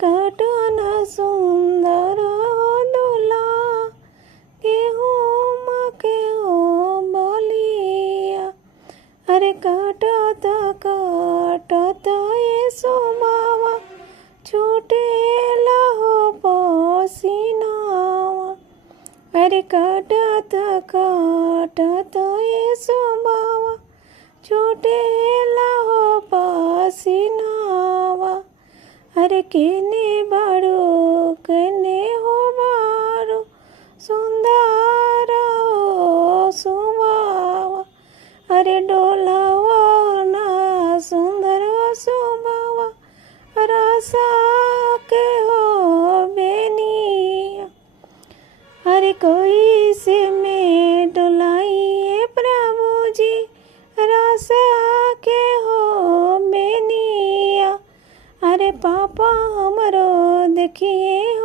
कटन सुंदर दुला गेहूँ के हो बलिया। अरे काटत काटत यीशु मावा छूटेला हो पसीनावा। अरे काटत काटत यीशु मावा छूटेला हो पसीनावा। अरे केने बाड़ो केने हो बारो सुंदर हो सुबावा। अरे डोलावा ना सुंदर हो सुबावा रसा के हो बेनिया। अरे कोई से में डोलाइए प्रभु जी रसा के हो बेनिया। अरे पापा हमरो देखिए